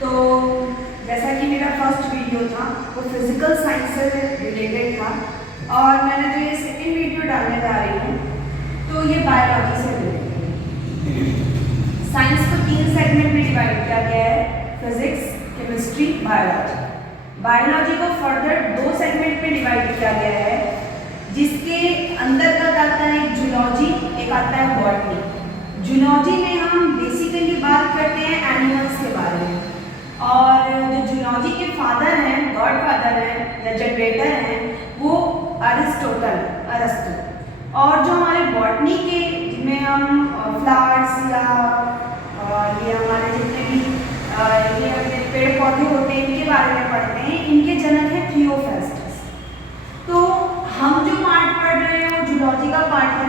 तो जैसा कि मेरा फर्स्ट वीडियो था वो फिजिकल साइंस से रिलेटेड था और मैंने जो ये सेकेंड वीडियो डालने जा रही हूँ तो ये बायोलॉजी से रिलेटेड है। साइंस को 3 सेगमेंट में डिवाइड किया गया है, फिजिक्स, केमिस्ट्री, बायोलॉजी। बायोलॉजी को फर्दर 2 सेगमेंट में डिवाइड किया गया है, जिसके अंतर्गत आता है एक जूलॉजी, एक आता है बॉटनी। जूलॉजी में हम बेसिकली बात करते हैं एनिमल्स के बारे में, और जो जूलॉजी के फादर हैं, गॉड फादर हैं या जनरेटर हैं, वो अरिस्टो। और जो हमारे बॉटनी के, जिनमें हम फ्लावर्स या ये हमारे जितने भी ये पेड़ पौधे होते हैं इनके बारे में पढ़ते हैं, इनके जनक है थियोफेस्टस। तो हम जो पार्ट पढ़ रहे हैं वो जूलॉजी का पार्ट है,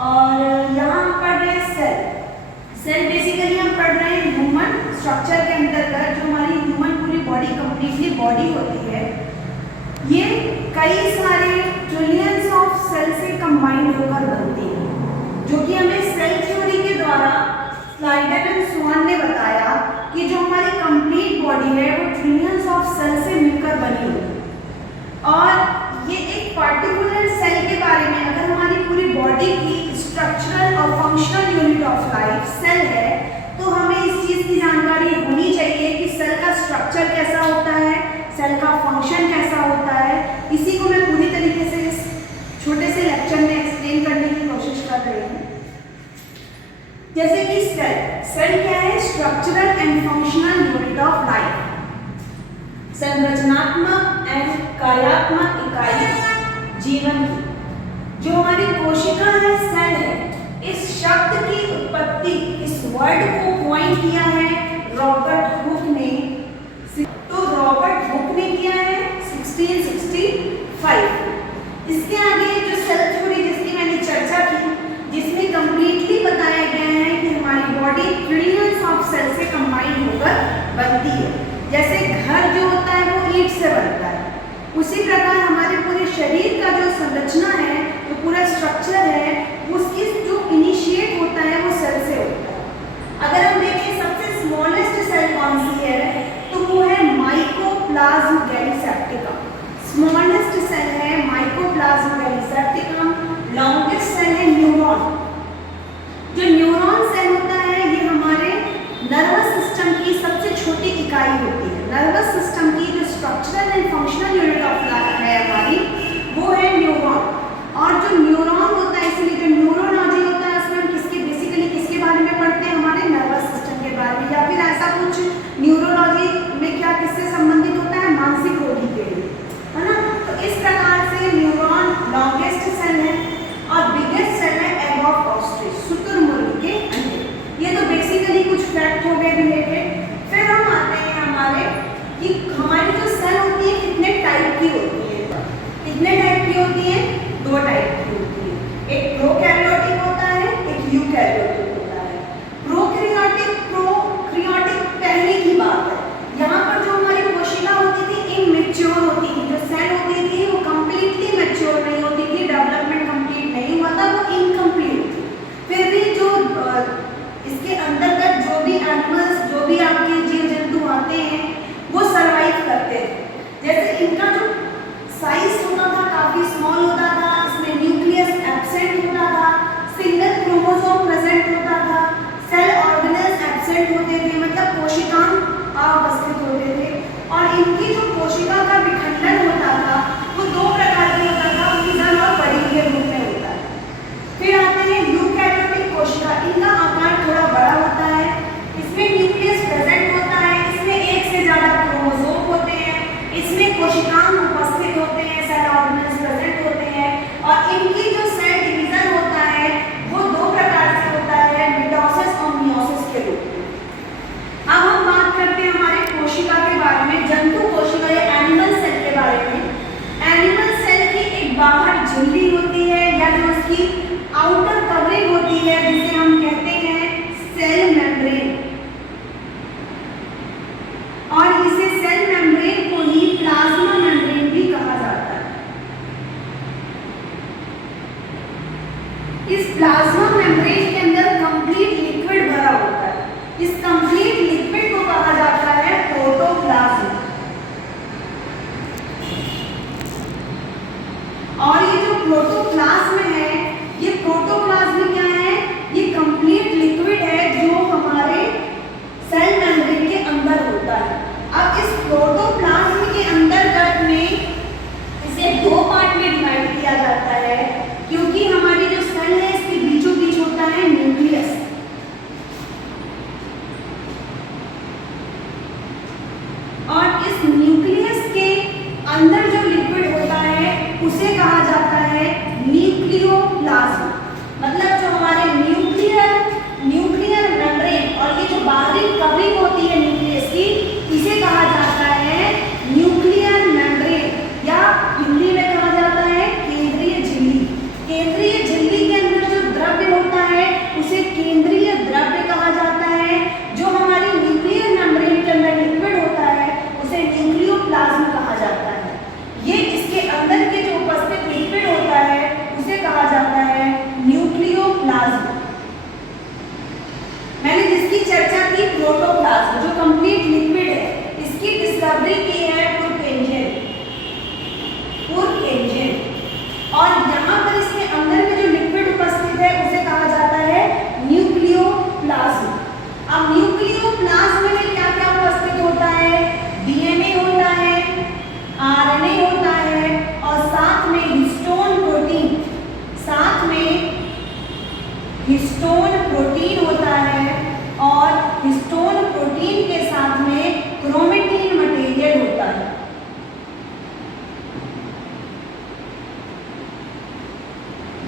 और यहाँ हम पढ़ रहे हैं सेल बेसिकली हम पढ़ रहे हैं ह्यूमन स्ट्रक्चर के अंतर्गत। जो हमारी ह्यूमन पूरी बॉडी कंप्लीटली बॉडी होती है, ये कई सारे ट्रिलियंस ऑफ सेल से कंबाइंड होकर बनती है, जो कि हमें सेल थ्योरी के द्वारा स्लाइडर एंड स्वान ने बताया कि जो हमारी कंप्लीट बॉडी है वो ट्रिलियंस ऑफ सेल से मिलकर बनी हुई है। और ये एक पर्टिकुलर सेल के बारे में, अगर हमारी पूरी बॉडी की स्ट्रक्चरल और functional unit of life cell है, तो हमें इस चीज़ की जानकारी होनी चाहिए कि सेल का स्ट्रक्चर कैसा होता है, सेल का फंक्शन कैसा होता है। इसी को मैं पूरी तरीके से इस छोटे से लेक्चर में एक्सप्लेन करने की कोशिश कर रही हूँ। जैसे कि सेल क्या है? Structural and functional unit of life, संरचनात्मक एंड कार्यात्मक इकाई जीवन की। जो हमारी कोशिका है, सेल है, इस शब्द की उत्पत्ति, इस वर्ड को कॉइन किया है रॉबर्ट हुक ने। तो रॉबर्ट हुक ने किया है 1665। इसके आगे जो सेल थ्योरी जिसकी मैंने चर्चा की, जिसमें कंप्लीटली बताया गया है कि हमारी बॉडी ट्रिलियंस ऑफ सेल से कंबाइन होकर बनती है। जैसे घर जो होता है वो ईंट से बनता है, उसी प्रकार हमारे पूरे शरीर का जो संरचना है, जो पूरा स्ट्रक्चर है, उसकी जो इनिशिएट होता है वो सेल से होता है। अगर हम देखें सबसे स्मॉलेस्ट सेल कौन सी है, तो वो है माइकोप्लाज्म गैलीसेप्टिकम। स्मॉलेस्ट सेल है माइकोप्लाज्म गैलीसेप्टिकम। लॉन्गेस्ट सेल है न्यूरॉन। जो न्यूरॉन सेल होता है ये हमारे नर्वस सिस्टम की सबसे छोटी इकाई होती है। नर्वस सिस्टम की जो structural and functional unit of life है हमारी, वो है न्यूरॉन। और जो न्यूरॉन होता है, इसलिए जो न्यूरोलॉजी होता है, उसमें हम बेसिकली किसके बारे में पढ़ते हैं? हमारे नर्वस सिस्टम के बारे में, या फिर ऐसा कुछ न्यूरोलॉजी में क्या किससे संबंधित होता है? मानसिक रोगी के लिए, है ना। तो इस प्रकार से न्यूरॉन लॉन्गेस्ट सेल है, और बिगेस्ट सेल है एग ऑफ ऑस्ट्रिच, शुतुरमुर्ग के अंडे। ये तो बेसिकली कुछ फैक्ट हो गए रिलेटेड। फिर हम आते हैं हमारे कि हमारी जो सेल होती है कितने टाइप की होती है। कितने टाइप की होती है? 2 टाइप की होती है। एक प्रोकैरियोटिक होता है, एक यूकैरियोटिक होता है। प्रोकैरियोटिक पहले की बात है। यहाँ पर जो हमारी कोशिका होती थी इमैच्योर होती थी, जो सेल होती थी वो कंप्लीटली मैच्योर नहीं होती थी, डेवलपमेंट कंप्लीट नहीं हुआ था, वो इनकम्प्लीट थी। फिर भी जो इसके अंतर्गत जो भी एनिमल्स, जो भी आपके जीव जंतु आते हैं, वो सर्वाइव करते थे। जैसे इनका जो साइज होता था काफी स्मॉल होता था, इसमें न्यूक्लियस एब्सेंट होता था, सिंगल क्रोमोसोम प्रेजेंट होता था, सेल ऑर्गेनेल्स एब्सेंट होते थे, मतलब कोशिकांग अवस्थित होते थे। और इनकी जो कोशिका का विखंडन होता था वो 2 प्रकार की होता था, फीजल और बड़ी के रूप में होता है। फिर आते हैं यूकैरियोटिक कोशिका। इनका आकार थोड़ा बड़ा होता है, इसमें न्यूक्लियस प्रेजेंट होता है, इसमें 1 से ज़्यादा क्रोमोसोम होते हैं, इसमें कोशिकांग उपस्थित होते हैं, सेल ऑर्गेनेल्स प्रेजेंट होते हैं। और इनकी जो सेल डिवीजन होता है वो 2 प्रकार से होता है, मिटोसिस और मियोसिस के रूप में। अब हम बात करते हैं हमारे कोशिका के बारे में, जंतु कोशिका या एनिमल सेल के बारे में। एनिमल सेल की एक बाहर झिल्ली होती है, या जो उसकी आउटर कवरिंग होती है, जिसे हम कहते हैं सेल मेम्ब्रेन। और इसे सेल मेम्ब्रेन को ही प्लाज्मा मेम्ब्रेन भी कहा जाता है। इस प्लाज्मा मेम्ब्रेन के अंदर कंप्लीट लिक्विड भरा होता है। इस कंप्लीट लिक्विड को कहा जाता है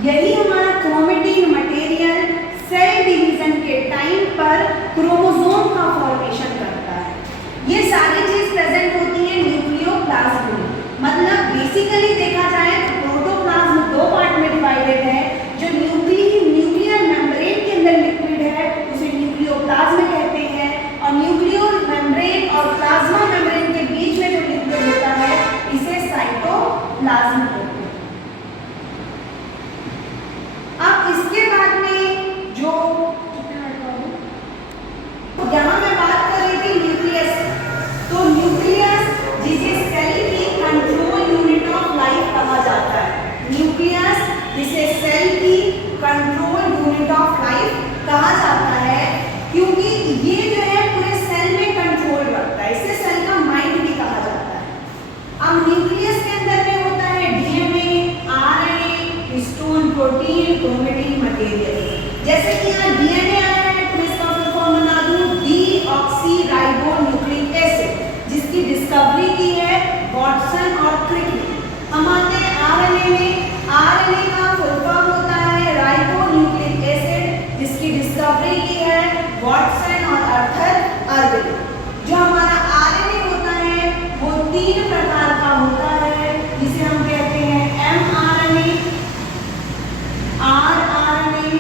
यही हमारा क्रोमेटिन मटेरियल सेल डिवीजन के टाइम पर क्रोमोसोम का फॉर्मेशन करता है। ये सारी चीज प्रेजेंट होती है न्यूक्लियोप्लाज्म में। मतलब बेसिकली देखा जाए तो प्रोटोप्लाज्म दो पार्ट में डिवाइडेड है। जो न्यूक्लियर मेम्ब्रेन के अंदर लिक्विड है उसे न्यूक्लियोप्लाज्म कहते हैं, और न्यूक्लियर मेम्ब्रेन और प्लाज्मा मेम्ब्रेन के बीच में जो लिक्विड होता है इसे साइटोप्लाज्म कहते हैं। अब इसके बाद में जो यहाँ मैं बात कर रही थी न्यूक्लियस, तो न्यूक्लियस जिसे सेल की कंट्रोल यूनिट ऑफ लाइफ कहा जाता है। न्यूक्लियस जिसे सेल की कंट्रोल यूनिट ऑफ लाइफ कहा जाता है, क्योंकि ये जो है पूरे सेल में कंट्रोल रखता है। इसे सेल का माइंड भी कहा जाता है। अब न्यूक्लियस के अंदर में होता है DNA, RNA, histone, protein, chromatin material. जैसे कि यहाँ डीएनए आया है तो इसका फुल फॉर्म बना दूं डीऑक्सीराइबोन्यूक्लिक एसिड, जिसकी डिस्कवरी की है वाटसन और क्रिक ने। हम आते हैं आरएनए में। आरएनए का फुल फॉर्म होता है राइबोन्यूक्लिक एसिड, जिसकी डिस्कवरी की है वाटसन और आर्थर अर्विन। जो हमारा आरएनए होता है वो 3 प्रकार का होता है, जिसे हम कहते हैं एमआरएनए, आरआरएनए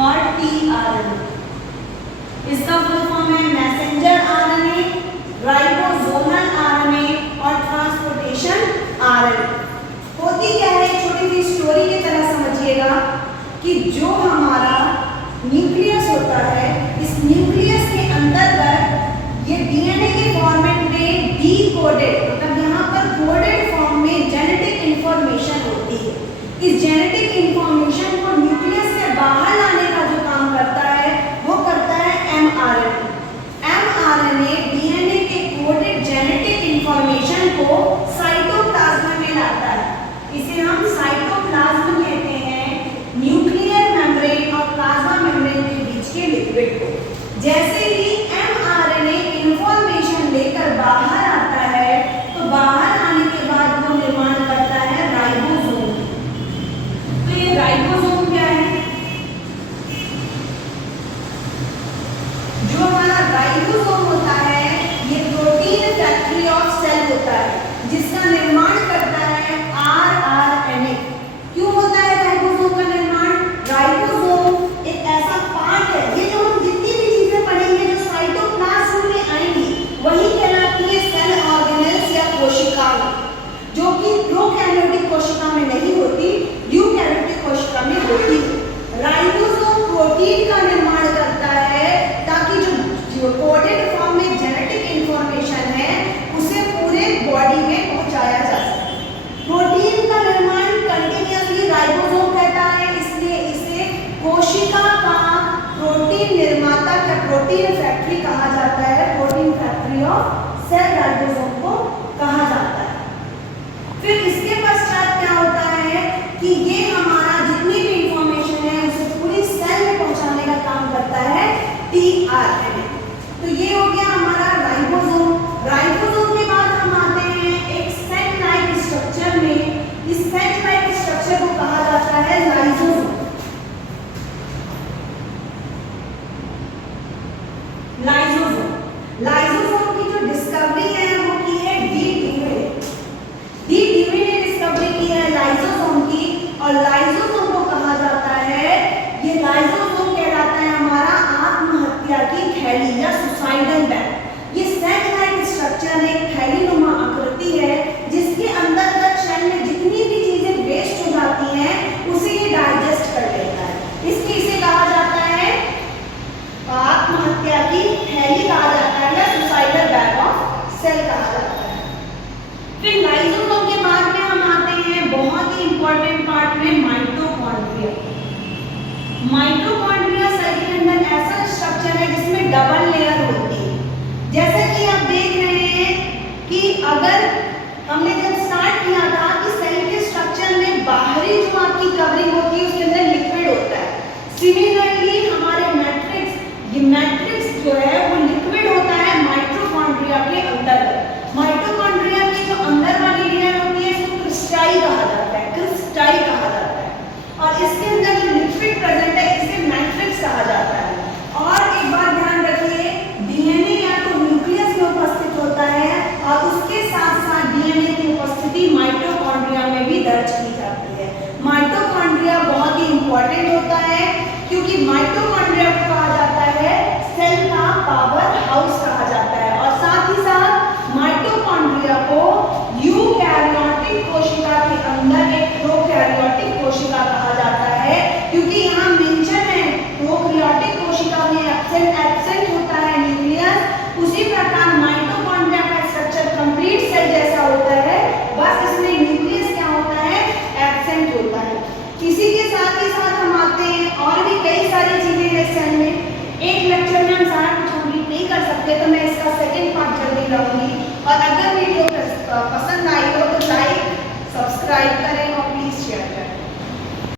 और टीआरएनए। इसका फुल फॉर्म है मैसेंजर आरएनए, राइबोसोमल आरएनए और ट्रांसपोर्टेशन आरएनए। होती क्या है, छोटी सी स्टोरी की तरह समझिएगा कि जो हमारा न्यूक्लियस होता है, इस न्यूक्लियस के अंतर्गत ये डीएनए के फॉर्मेट में डीकोडेड, मतलब यहाँ पर कोडेड फॉर्म में जेनेटिक इंफॉर्मेशन होती है। इस जेनेटिक इंफॉर्मेशन को न्यूक्लियस से बाहर लाने का जो काम करता है वो करता है एमआरएनए। एमआरएनए डीएनए के कोडेड जेनेटिक इंफॉर्मेशन को साइटोप्लाज्म में लाता है। इसे हम साइटोप्लाज्म कहते हैं, न्यूक्लियर मेम्ब्रेन और प्लाज्मा मेम्ब्रेन के बीच के लिक्विड को। जैसे ही एमआरएनए इंफॉर्मेशन लेकर बाहर आता है तो बाहर आने के बाद वो निर्माण करता है राइबोसोम। तो ये राइबोसोम क्या है? जो हमारा राइबोसोम होता है ये प्रोटीन फैक्ट्री ऑफ सेल होता है, जिसका निर्माण करता है आरआरएनए। क्यों होता है राइबोसोम का निर्माण? राइबोसोम एक ऐसा पार्ट है, ये जो हम जितनी भी चीजें पढ़ेंगे जो साइटोप्लाज्म में आएंगी वही कहलाती है सेल ऑर्गेनेल्स या कोशिकाएं, जो कि प्रोकैरियोटिक कोशिका में नहीं होती, यूकैरियोटिक कोशिका में होती है। राइबोसोम प्रोटीन का निर्माण करता है ताकि जो कोडेड फॉर्म में जेनेटिक इंफॉर्मेशन है उसे पूरे बॉडी में पहुंचाया जा सके। प्रोटीन का निर्माण कंटिन्यूअसली राइबोसोम करता है, इसलिए इसे कोशिका का प्रोटीन निर्माता या प्रोटीन फैक्ट्री कहा जाता है। Protein factory of cell ribosome को कहा जाता है। फिर इसके पश्चात क्या होता है कि ये हमारा जितनी भी इंफॉर्मेशन है उसे पूरी सेल में पहुंचाने का काम करता है टीआरएनए। तो ये हो गया हमारा राइबोसोम। राइबोसोम के बाद हम आते हैं एक सेल लाइक स्ट्रक्चर में। इस सेल लाइक स्ट्रक्चर को कहा जाता है लाइसोसोम। लाइसोसोम की जो डिस्कवरी है वो की है डी ड्यूवे ने डिस्कवरी की है लाइसोसोम की, और लाइसोसोम को कहा जाता है, ये लाइसोसोम कहलाता है हमारा आत्महत्या की थैली या सुसाइडल बैग। ये सेल लाइक स्ट्रक्चर एक थैलीनुमा आकृति है जिसके अंतर्गत सेल में जितनी भी चीजें वेस्ट हो जाती हैं उसे ये डाइजेस्ट कर लेता है। इसलिए इसे कहा जाता है आत्महत्या की थैली कहा जाता है या सुसाइडल बैग ऑफ सेल कहा जाता है। फिर लाइसोसोम के बाद में हम आते हैं बहुत ही इंपॉर्टेंट पार्ट में माइटोकॉन्ड्रिया। माइटोकॉन्ड्रिया सेल के अंदर ऐसा स्ट्रक्चर है जिसमें डबल लेयर होती है। जैसे कि आप देख रहे हैं कि अगर हमने जब स्टार्ट किया था कि सेल के स्ट्रक्चर में बाहरी जो आपकी कवरिंग होती है उसके अंदर लिक्विड होता है, सिमिलरली हमारे मैट्रिक्स, ये मैट्रिक्स जो है वो लिक्विड होता है माइटोकॉन्ड्रिया के अंतर्गत। माइटोकॉन्ड्रिया की जो अंदर वाली लेयर होती है इसको क्रिस्टाई कहा जाता है, क्रिस्टाई कहा जाता है। इम्पॉर्टेंट होता है, क्योंकि माइटोकॉन्ड्रिया को कहा जाता है सेल का पावर हाउस कहा जाता है, और साथ ही साथ माइटोकॉन्ड्रिया को यूकैरियोटिक कोशिका के अंदर एक प्रोकैरियोटिक कोशिका कहा जाता है, क्योंकि यहाँ मेंशन है प्रोकैरियोटिक कोशिका में एब्सेंट होता है न्यूक्लियस, उसी प्रकार माइटोकॉन्ड्रिया का स्ट्रक्चर कंप्लीट सेल जैसा होता है, बस इसमें न्यूक्लियस क्या होता है, एब्सेंट होता है। इसी के साथ ही साथ हम आते हैं और भी कई सारी चीजें हैं सेल में, एक लेक्चर में हम सारा कुछ कंप्लीट नहीं कर सकते, तो मैं इसका सेकंड पार्ट जल्दी लाऊंगी। और अगर